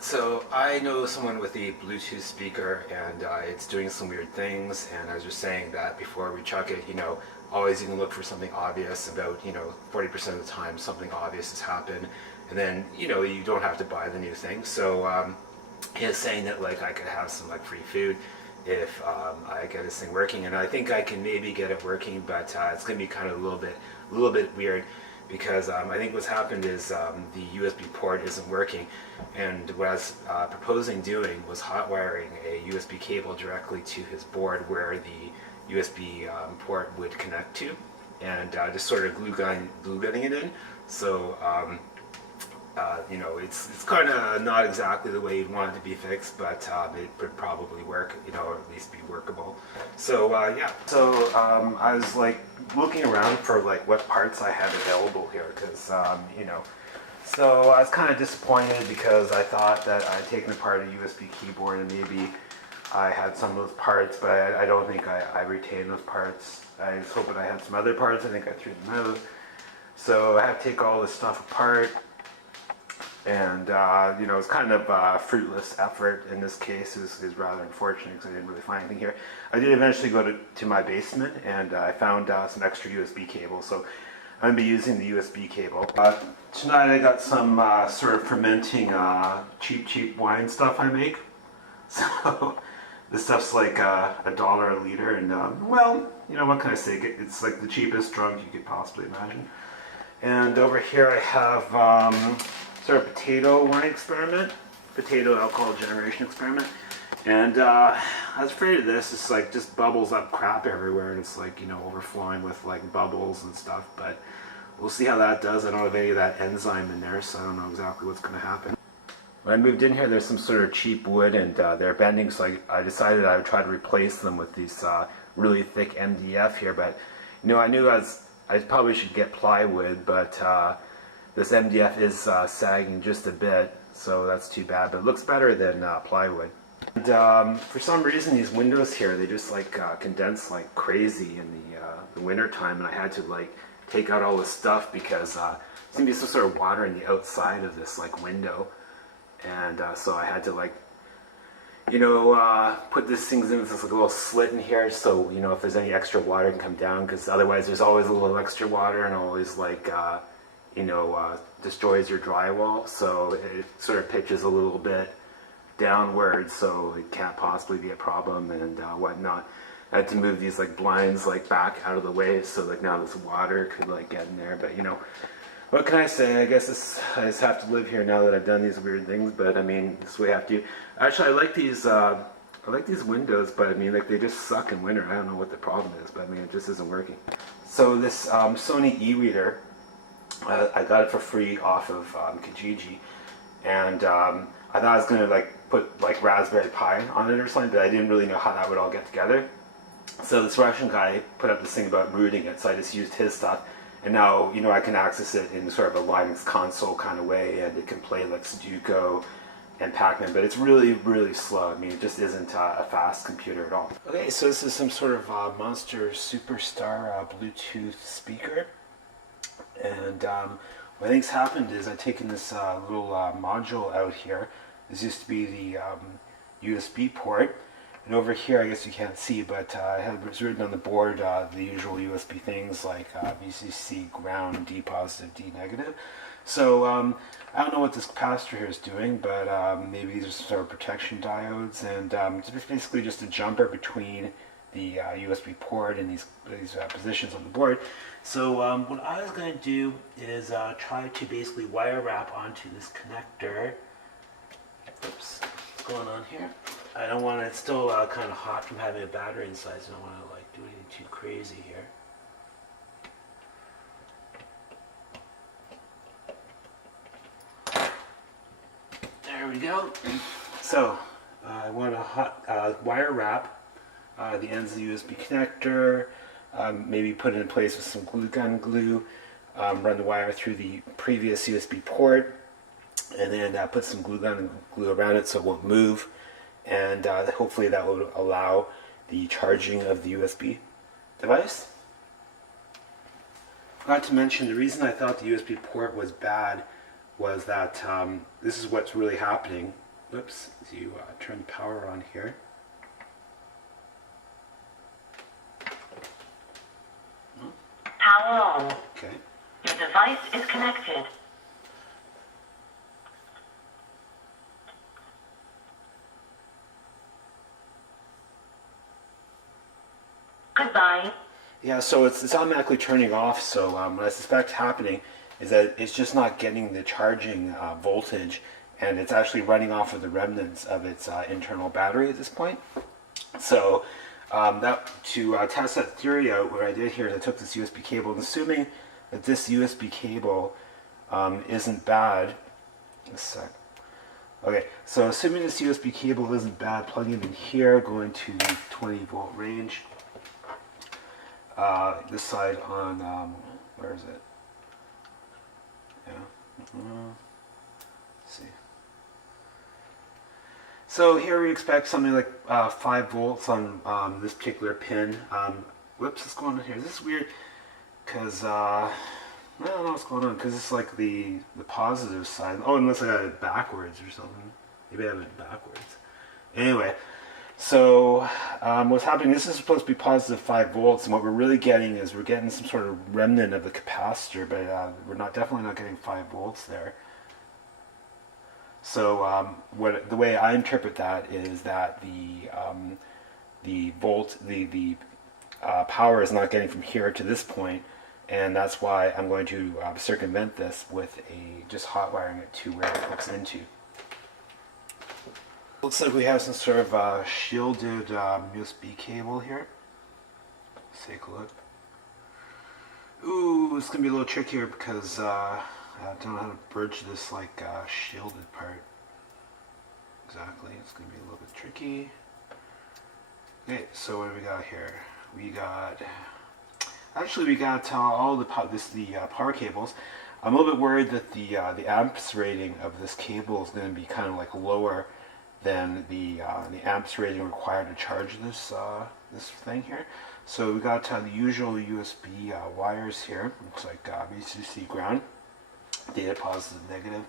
So I know someone with a Bluetooth speaker, and it's doing some weird things. And I was just saying that before we chuck it, always you can look for something obvious. About 40% of the time, something obvious has happened, and then you don't have to buy the new thing. So he was saying that like I could have some like free food if I get this thing working, and I think I can maybe get it working, but it's going to be kind of a little bit weird because I think what's happened is the USB port isn't working, and what I was proposing doing was hot wiring a USB cable directly to his board where the USB port would connect to, and just sort of glue gunning it in. So it's kind of not exactly the way you'd want it to be fixed, but it would probably work, or at least be workable. So yeah, so I was like looking around for like what parts I had available here, because so I was kind of disappointed because I thought that I'd taken apart a USB keyboard and maybe I had some of those parts, but I don't think I retained those parts. I was hoping I had some other parts. I think I threw them out. So I have to take all this stuff apart. And it's kind of a fruitless effort in this case. Is rather unfortunate because I didn't really find anything here. I did eventually go to my basement, and I found some extra USB cables, so I'm going to be using the USB cable. Tonight I got some sort of fermenting cheap wine stuff I make. So this stuff's like $1 a liter, and well, what can I say? It's like the cheapest drunk you could possibly imagine. And over here I have sort of potato alcohol generation experiment, and I was afraid of this. It's like just bubbles up crap everywhere, and it's like overflowing with like bubbles and stuff, but we'll see how that does. I don't have any of that enzyme in there, so I don't know exactly what's going to happen. When I moved in here, there's some sort of cheap wood, and they're bending, so I decided I would try to replace them with these really thick MDF here, but I knew I probably should get plywood, but this MDF is sagging just a bit, so that's too bad, but it looks better than plywood. And for some reason these windows here, they just like condense like crazy in the winter time, and I had to like take out all this stuff because there's going to be some sort of water in the outside of this like window, and so I had to like put these things in this like, little slit in here, so if there's any extra water it can come down, because otherwise there's always a little extra water and always like destroys your drywall, so it sort of pitches a little bit downward, so it can't possibly be a problem and whatnot. I had to move these like blinds like back out of the way, so like now this water could like get in there, but what can I say? I guess I just have to live here now that I've done these weird things, but I mean, this is the way I have to. Actually, I like these windows, but I mean, like they just suck in winter. I don't know what the problem is, but I mean, it just isn't working. So this Sony e-reader, I got it for free off of Kijiji, and I thought I was going to like put like Raspberry Pi on it or something, but I didn't really know how that would all get together. So this Russian guy put up this thing about rooting it, so I just used his stuff, and now I can access it in sort of a Linux console kind of way, and it can play like Sudoku and Pac-Man, but it's really, really slow. I mean, it just isn't a fast computer at all. Okay, so this is some sort of Monster Superstar Bluetooth speaker. And what I think's happened is I've taken this little module out here. This used to be the USB port, and over here I guess you can't see, but I have written on the board the usual USB things like VCC, ground, D positive, D negative. So I don't know what this capacitor here is doing, but maybe these are some sort of protection diodes, and it's basically just a jumper between the USB port and these positions on the board. So what I was going to do is try to basically wire wrap onto this connector. Oops, what's going on here? I don't want to, it's still kind of hot from having a battery inside, so I don't want to like do anything too crazy here. There we go. So I want to hot wire wrap the ends of the USB connector, maybe put it in place with some glue gun glue, run the wire through the previous USB port, and then put some glue gun and glue around it so it won't move, and hopefully that will allow the charging of the USB device. Forgot to mention, the reason I thought the USB port was bad was that this is what's really happening. whoops, you turn the power on here. Power on. Okay. Your device is connected. Goodbye. Yeah, so it's automatically turning off. So what I suspect happening is that it's just not getting the charging voltage, and it's actually running off of the remnants of its internal battery at this point. So that to test that theory out, what I did here is I took this USB cable, and assuming that this USB cable isn't bad. Just a sec. Okay, so assuming this USB cable isn't bad, plugging it in here, going to 20-volt range. This side on, where is it? Yeah. Let's see. So here we expect something like 5 volts on this particular pin. Whoops, what's going on here? This is weird because I don't know what's going on because it's like the positive side. Oh, unless I got it backwards or something. Maybe I have it backwards. Anyway. So what's happening, this is supposed to be positive 5 volts, and what we're really getting is we're getting some sort of remnant of the capacitor, but we're definitely not getting 5 volts there. So the way I interpret that is that the power is not getting from here to this point, and that's why I'm going to circumvent this with just hot wiring it to where it hooks into. Looks like we have some sort of shielded USB cable here. Let's take a look. Ooh, it's gonna be a little trickier because I don't know how to bridge this like shielded part. Exactly, it's gonna be a little bit tricky. Okay, so what do we got here? We got all the power cables. I'm a little bit worried that the amps rating of this cable is going to be kind of like lower than the amps rating required to charge this thing here. So we got the usual USB wires here. Looks like VCC ground, data positive, negative.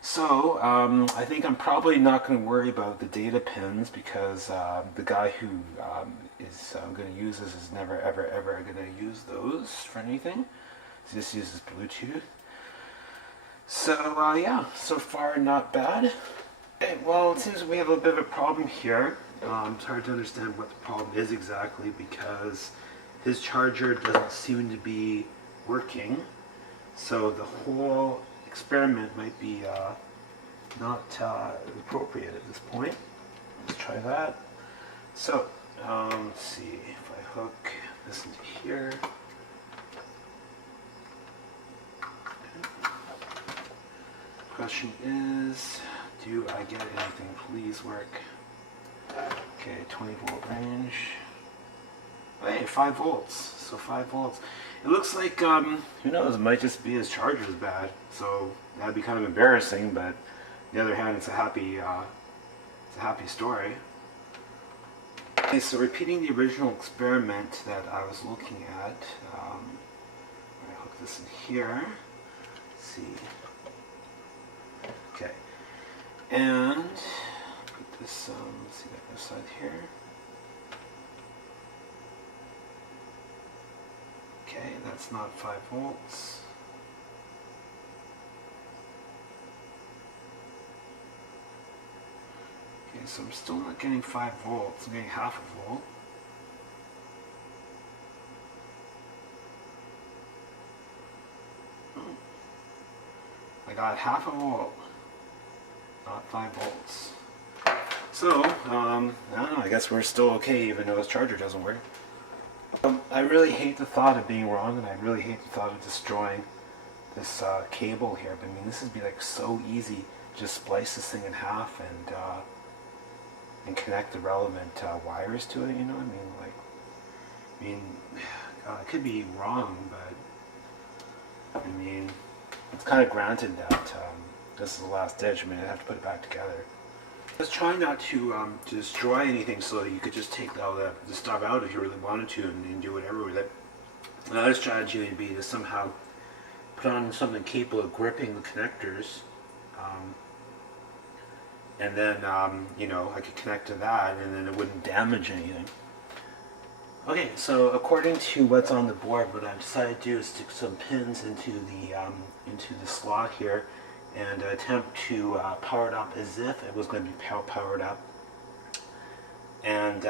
So I think I'm probably not going to worry about the data pins because the guy who is going to use this is never ever ever going to use those for anything. So this uses Bluetooth. So yeah, so far not bad. Okay, well, it seems we have a bit of a problem here. It's hard to understand what the problem is exactly because his charger doesn't seem to be working. So the whole experiment might be not appropriate at this point. Let's try that. So, let's see if I hook this into here. Question is, do I get anything? Please work. Okay, 20-volt range. Hey, 5 volts. So 5 volts. It looks like, who knows, it might just be his charger's bad. So that'd be kind of embarrassing, but on the other hand, it's a happy story. Okay, so repeating the original experiment that I was looking at, I hook this in here. Let's see. Okay, and put this, let's see that other side here. Okay, that's not 5 volts. Okay, so I'm still not getting 5 volts, I'm getting half a volt. I got half a volt, not 5 volts. So, I don't know, I guess we're still okay even though his charger doesn't work. I really hate the thought of being wrong, and I really hate the thought of destroying this cable here. But I mean, this would be like so easy. Just splice this thing in half and connect the relevant wires to it. You know, I mean, I could be wrong, but I mean, it's kind of granted that this is the last ditch. I mean, I have to put it back together. Just try not to destroy anything, so you could just take all the stuff out if you really wanted to and do whatever with it. Another strategy would be to somehow put on something capable of gripping the connectors and then you know, I could connect to that, and then it wouldn't damage anything. Okay, so according to what's on the board, what I've decided to do is stick some pins into the slot here, and attempt to power it up as if it was going to be powered up. And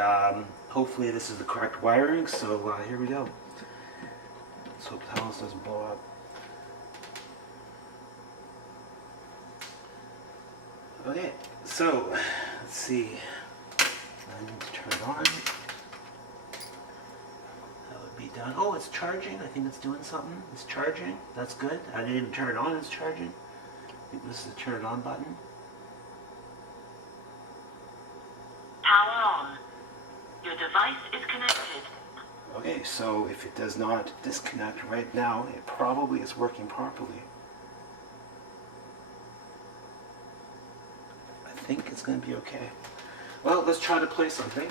hopefully this is the correct wiring. So here we go. Let's hope the house doesn't blow up. Okay, so let's see. I need to turn it on. That would be done. Oh, it's charging. I think it's doing something. It's charging. That's good. I didn't even turn it on. It's charging. I think this is the turn it on button. Power on. Your device is connected. Okay, so if it does not disconnect right now, it probably is working properly. I think it's going to be okay. Well, let's try to play something.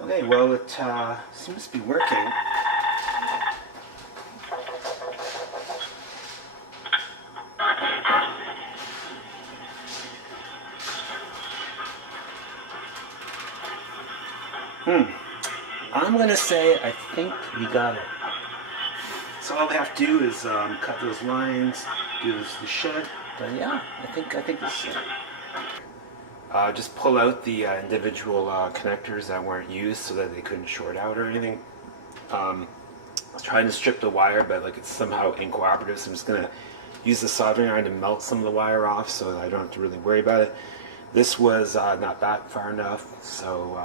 Okay, well, it seems to be working. I'm going to say I think we got it. So all we have to do is cut those lines, do the shed. But yeah, I think this is it. Just pull out the individual connectors that weren't used so that they couldn't short out or anything. I was trying to strip the wire, but like it's somehow incooperative, so I'm just going to use the soldering iron to melt some of the wire off so that I don't have to really worry about it. This was not back far enough, so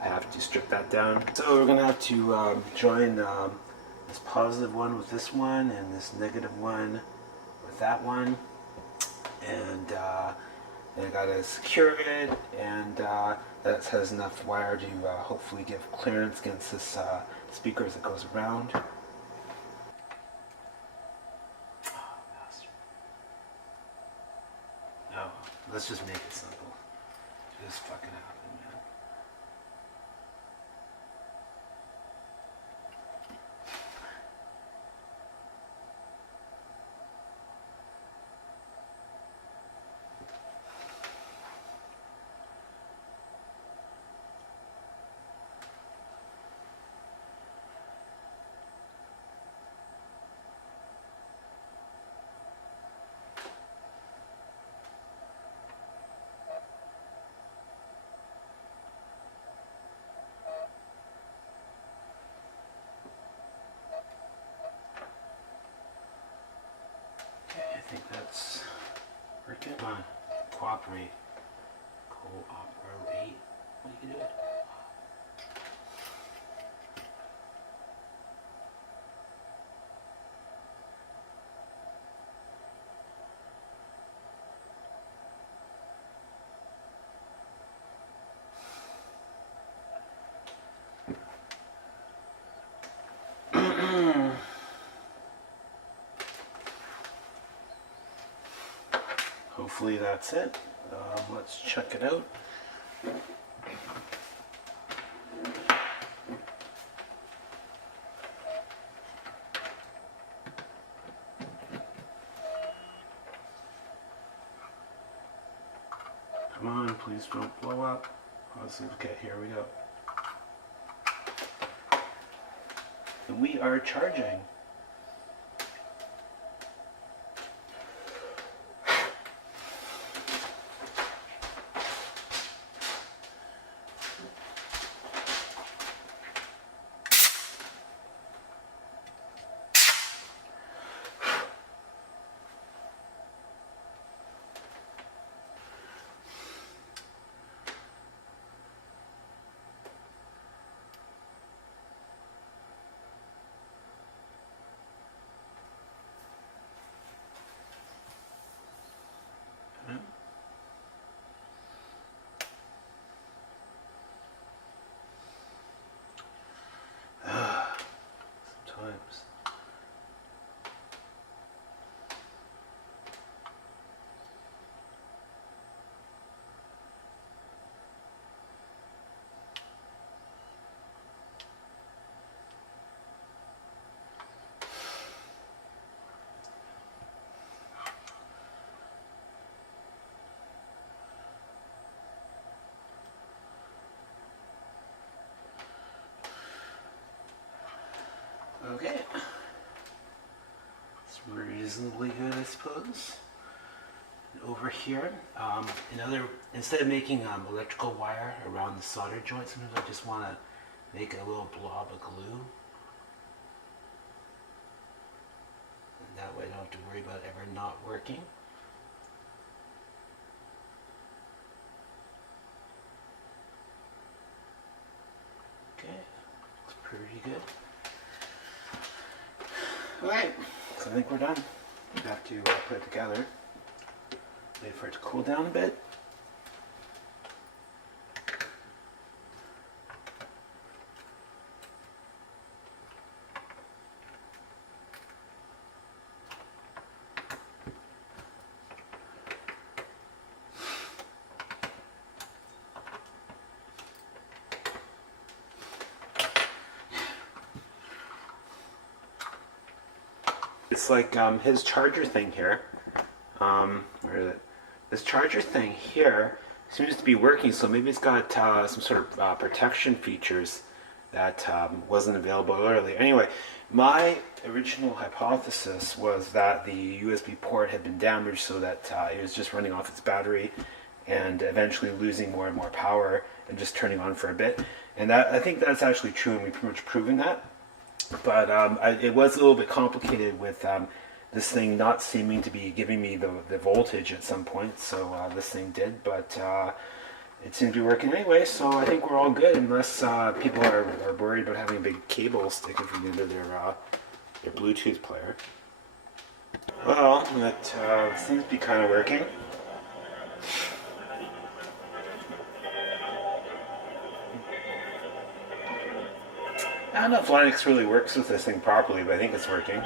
I have to strip that down. So we're going to have to join this positive one with this one, and this negative one with that one. And then I got to secure it, and that has enough wire to hopefully give clearance against this speaker as it goes around. No, let's just make it simple. Just fucking happen, man. I think that's working. Come on, cooperate. Cooperate. What are you doing? Hopefully that's it. Let's check it out. Come on, please don't blow up. Okay, here we go. And we are charging. reasonably good, I suppose. Over here, instead of making electrical wire around the solder joint, sometimes I just want to make a little blob of glue. And that way I don't have to worry about it ever not working. Okay, looks pretty good. Alright, so I think we're done. We have to put it together. Wait for it to cool down a bit. It's like his charger thing here. Where is it? This charger thing here seems to be working, so maybe it's got some sort of protection features that wasn't available earlier. Anyway, my original hypothesis was that the USB port had been damaged so that it was just running off its battery and eventually losing more and more power and just turning on for a bit. And that, I think that's actually true, and we've pretty much proven that. But it was a little bit complicated with this thing not seeming to be giving me the voltage at some point. So this thing did, but it seemed to be working anyway. So I think we're all good, unless people are worried about having a big cable sticking from the end of their Bluetooth player. Well, that seems to be kind of working. I don't know if Linux really works with this thing properly, but I think it's working.